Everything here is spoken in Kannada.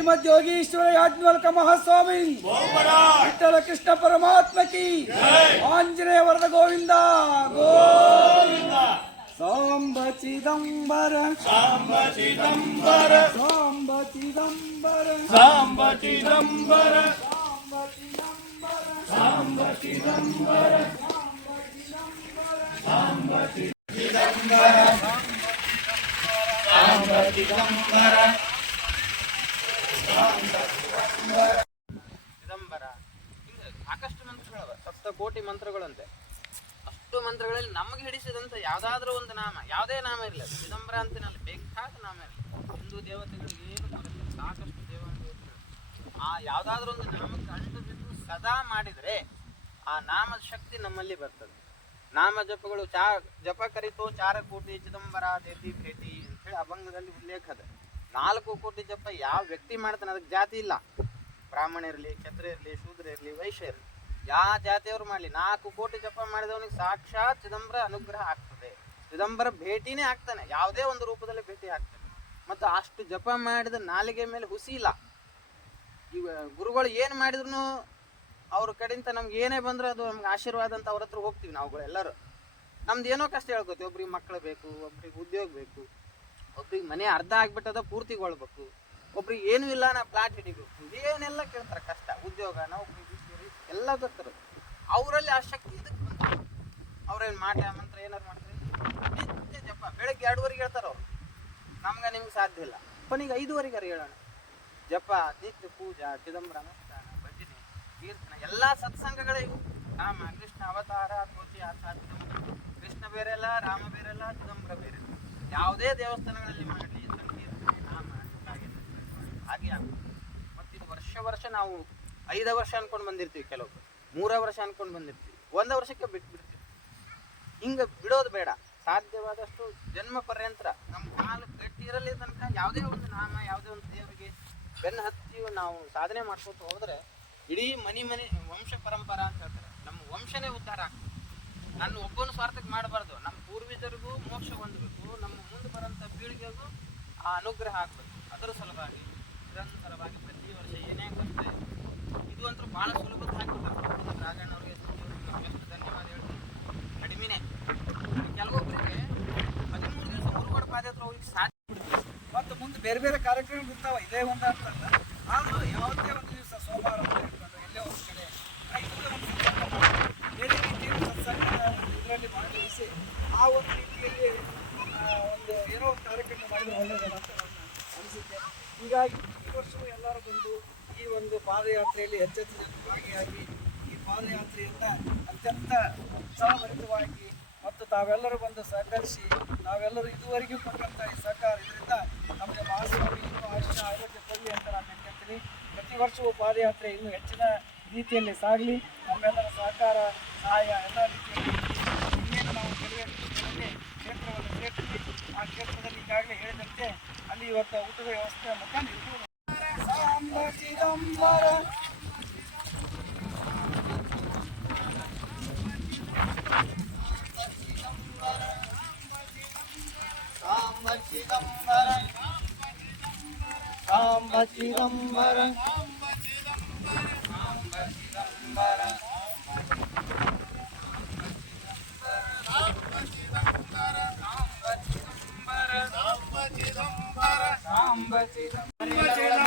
श्रीमद योगीश्वर याज्ञवल्क महास्वामी विठ्ठल कृष्ण परमात्मा की आंजनेय वरद गोविंद गोविंद सांब चिदंबर सांब चिदंबर सांब चिदंबर सांब चिदंबर सांब चिदंबर सांब चिदंबर सांब चिदंबर ಚಿದಂಬರ ಹಿಂಗೆ ಸಾಕಷ್ಟು ಮಂತ್ರಗಳವ, ಸಪ್ತಕೋಟಿ ಮಂತ್ರಗಳಂತೆ. ಅಷ್ಟು ಮಂತ್ರಗಳಲ್ಲಿ ನಮಗೆ ಹಿಡಿಸಿದಂಥ ಯಾವುದಾದ್ರೂ ಒಂದು ನಾಮ, ಯಾವುದೇ ನಾಮ ಇರಲಿ, ಚಿದಂಬರ ಅಂತೇನಲ್ಲ, ಬೇಕಾದ ನಾಮ ಇರಲಿ. ಹಿಂದೂ ದೇವತೆಗಳಿಗೆ ಏನು ಬರುತ್ತೆ, ಸಾಕಷ್ಟು ದೇವತೆಗಳು. ಆ ಯಾವುದಾದ್ರೂ ಒಂದು ನಾಮಕ್ಕೆ ಅಂಟು ಬಿದ್ದು ಸದಾ ಮಾಡಿದರೆ ಆ ನಾಮದ ಶಕ್ತಿ ನಮ್ಮಲ್ಲಿ ಬರ್ತದೆ. ನಾಮ ಜಪಗಳು ಜಪ ಕರಿತೋ 4 ಕೋಟಿ ಚಿದಂಬರ ದೇತಿ ಭೇಟಿ ಅಂತೇಳಿ ಅಭಂಗದಲ್ಲಿ ಉಲ್ಲೇಖ ಅದ. 4 ಕೋಟಿ ಜಪ ಯಾವ ವ್ಯಕ್ತಿ ಮಾಡ್ತಾನೆ, ಅದಕ್ಕೆ ಜಾತಿ ಇಲ್ಲ. ಬ್ರಾಹ್ಮಣ ಇರಲಿ, ಕ್ಷತ್ರಿಯ ಇರಲಿ, ಶೂದ್ರ ಇರಲಿ, ವೈಶ್ಯ ಇರಲಿ, ಯಾವ ಜಾತಿಯವರು ಮಾಡಲಿ 4 ಕೋಟಿ ಜಪ ಮಾಡಿದವನಿಗೆ ಸಾಕ್ಷಾತ್ ಚಿದಂಬರ ಅನುಗ್ರಹ ಆಗ್ತದೆ. ಚಿದಂಬರ ಭೇಟಿನೇ ಆಗ್ತಾನೆ, ಯಾವುದೇ ಒಂದು ರೂಪದಲ್ಲಿ ಭೇಟಿ ಆಗ್ತಾನೆ. ಮತ್ತು ಅಷ್ಟು ಜಪ ಮಾಡಿದ ನಾಲಿಗೆ ಮೇಲೆ ಹುಸಿ ಇಲ್ಲ. ಈಗ ಗುರುಗಳು ಏನು ಮಾಡಿದ್ರು ಅವ್ರ ಕಡೆಯಿಂದ ನಮ್ಗೆ ಏನೇ ಬಂದರೂ ಅದು ನಮ್ಗೆ ಆಶೀರ್ವಾದ ಅಂತ ಅವ್ರ ಹತ್ರ ಹೋಗ್ತೀವಿ ನಾವುಗಳು ಎಲ್ಲರೂ. ನಮ್ದು ಏನೋ ಕಷ್ಟ ಹೇಳ್ಕೊತೀವಿ. ಒಬ್ರಿಗೆ ಮಕ್ಕಳು ಬೇಕು, ಒಬ್ರಿಗೆ ಉದ್ಯೋಗ ಬೇಕು, ಒಬ್ರಿಗೆ ಮನೆ ಅರ್ಧ ಆಗ್ಬಿಟ್ಟದ ಪೂರ್ತಿಗೊಳ್ಬೇಕು, ಒಬ್ರಿಗೆ ಏನೂ ಇಲ್ಲ ನಾ ಪ್ಲಾಟ್ ಹಿಡಿಬೇಕು, ಏನೆಲ್ಲ ಕೇಳ್ತಾರೆ ಕಷ್ಟ, ಉದ್ಯೋಗ, ನೌಕರಿ, ಎಲ್ಲ ಬರ್ತಾರೆ. ಅವರಲ್ಲಿ ಆ ಶಕ್ತಿ ಇದಕ್ಕೆ ಬಂತು. ಅವ್ರೇನು ಮಾಟ ಮಂತ್ರ ಏನಾರು ಮಾಡ್ತಾರೆ, ನಿತ್ಯ ಜಪ. ಬೆಳಗ್ಗೆ 2:30 ಹೇಳ್ತಾರೆ ಅವರು, ನಮ್ಗೆ ನಿಮ್ಗೆ ಸಾಧ್ಯ ಇಲ್ಲ. ಕೊನೆಗೆ 5:15 ಹೇಳೋಣ. ಜಪ, ನಿತ್ಯ ಪೂಜಾ, ಚಿದಂಬರ ಅನುಷ್ಠಾನ, ಭಜನೆ, ಕೀರ್ತನ, ಎಲ್ಲ ಸತ್ಸಂಗಗಳೇ ಇವು. ರಾಮ ಕೃಷ್ಣ ಅವತಾರ ಕೋಟಿ ಆಚಾರ. ಕೃಷ್ಣ ಬೇರೆಲ್ಲ, ರಾಮ ಬೇರೆಲ್ಲ, ಚಿದಂಬರ ಬೇರೆ. ಯಾವುದೇ ದೇವಸ್ಥಾನಗಳಲ್ಲಿ ಮಾಡಲಿ ಸಂಕೀರ್ತನೆ, ನಾಮ ಹಾಗೆ ಆಗುತ್ತೆ. ಮತ್ತು ಇದು ವರ್ಷ ನಾವು 5 ವರ್ಷ ಅನ್ಕೊಂಡು ಬಂದಿರ್ತೀವಿ, ಕೆಲವೊಬ್ರು 3 ವರ್ಷ ಅನ್ಕೊಂಡು ಬಂದಿರ್ತೀವಿ, 1 ವರ್ಷಕ್ಕೆ ಬಿಟ್ಬಿಡ್ತೀವಿ. ಹಿಂಗೆ ಬಿಡೋದು ಬೇಡ. ಸಾಧ್ಯವಾದಷ್ಟು ಜನ್ಮ ಪರ್ಯಂತರ ನಮ್ಮ ಕಾಲು ಗಟ್ಟಿ ಇರಲಿ ತನಕ ಯಾವುದೇ ಒಂದು ನಾಮ, ಯಾವುದೇ ಒಂದು ದೇವರಿಗೆ ಬೆನ್ನು ಹತ್ತಿ ನಾವು ಸಾಧನೆ ಮಾಡ್ಕೊತ ಹೋದರೆ ಇಡೀ ಮನೆ ವಂಶ ಪರಂಪರಾ ಅಂತ ಹೇಳ್ತಾರೆ. ನಮ್ಮ ವಂಶನೇ ಉದ್ಧಾರ ಆಗ್ತದೆ. ನನ್ನ ಒಬ್ಬನ ಸ್ವಾರ್ಥಕ್ಕೆ ಮಾಡಬಾರ್ದು. ನಮ್ಮ ಪೂರ್ವಜರಿಗೂ ಮೋಕ್ಷ ಹೊಂದಬೇಕು, ನಮ್ಮ ಮುಂದೆ ಬರೋಂಥ ಪೀಳಿಗೆಗೂ ಆ ಅನುಗ್ರಹ ಆಗಬೇಕು. ಅದರ ಸಲುವಾಗಿ ನಿರಂತರವಾಗಿ ಪ್ರತಿ ವರ್ಷ ಏನೇ ಬರುತ್ತೆ. ಇದು ಅಂತೂ ಭಾಳ ಸುಲಭದ ಹಾಕಿಲ್ಲ. ರಾಜಣ್ಣವ್ರಿಗೆ ಎಷ್ಟು ಧನ್ಯವಾದ ಹೇಳ್ತೀನಿ. ಕಡಿಮೆನೇ. ಕೆಲವೊಬ್ಬರಿಗೆ 13 ದಿವಸ ಮುರುಗೋಡು ಪಾದಯಾತ್ರೆ ಹೋಗಿ ಸಾಧ್ಯ ಬಿಡ್ತೀವಿ. ಮತ್ತು ಮುಂದೆ ಬೇರೆ ಬೇರೆ ಕಾರ್ಯಕ್ರಮ ಇರ್ತಾವ. ಇದೇ ಒಂದು ಅಂತಲ್ಲ, ಆದರೂ ಯಾವುದೇ ಒಂದು ದಿವಸ ಸೋಮವಾರ ಅಂತ ಹೇಳ್ಕೊಂಡು ಎಲ್ಲೇ ಒಂದು ಕಡೆ ಬೇರೆ ರೀತಿಯ ಸತ್ಸಂಗ ಇದರಲ್ಲಿ ಭಾಗವಹಿಸಿ ಆ ಒಂದು ರೀತಿಯಲ್ಲಿ ಒಂದು ಏನೋ ಒಂದು ಕಾರ್ಯಕ್ರಮ ಮಾಡಿದ್ರೆ ಒಳ್ಳೆಯದಲ್ಲ ಅಂತ ನನ್ನ ಅನಿಸಿಕೆ. ಹೀಗಾಗಿ ಈ ವರ್ಷವೂ ಎಲ್ಲರೂ ಬಂದು ಈ ಒಂದು ಪಾದಯಾತ್ರೆಯಲ್ಲಿ ಹೆಚ್ಚೆಚ್ಚು ಜನ ಭಾಗಿಯಾಗಿ ಈ ಪಾದಯಾತ್ರೆಯಿಂದ ಅತ್ಯಂತ ಉತ್ಸಾಹಭರಿತವಾಗಿ ಮತ್ತು ತಾವೆಲ್ಲರೂ ಬಂದು ಸಹಕರಿಸಿ ನಾವೆಲ್ಲರೂ ಇದುವರೆಗೂ ಕೊಟ್ಟಂಥ ಈ ಸಹಕಾರ, ಇದರಿಂದ ನಮಗೆ ಮಹಾಸ್ವಾಮಿ ಇನ್ನೂ ಆಯುಷ್ಯ ಆರೋಗ್ಯ ಕೊಡಲಿ ಅಂತ ನಾನು ಹೇಳ್ತೀನಿ. ಪ್ರತಿ ವರ್ಷವೂ ಪಾದಯಾತ್ರೆ ಇನ್ನೂ ಹೆಚ್ಚಿನ ರೀತಿಯಲ್ಲಿ ಸಾಗಲಿ. ನಮ್ಮೆಲ್ಲರ ಸಹಕಾರ, ಸಹಾಯ ಎಲ್ಲ ರೀತಿಯಲ್ಲಿ ಇನ್ನೇನು ನಾವು ಕ್ಷೇತ್ರವನ್ನು ಸೇರ್ತೀವಿ. ಆ ಕ್ಷೇತ್ರದಲ್ಲಿ ಈಗಾಗಲೇ ಹೇಳಿದಂತೆ ಅಲ್ಲಿ ಇವತ್ತು ಊಟದ ವ್ಯವಸ್ಥೆ ಮುಖಾಂತರ ಇರ್ಬೋದು. ಸಾಂಬ ಚಿದಂಬರ ಸಾಂಬ ಚಿದಂಬರ ಸಾಂಬ ಚಿದಂಬರ ಸಾಂಬ ಚಿದಂಬರ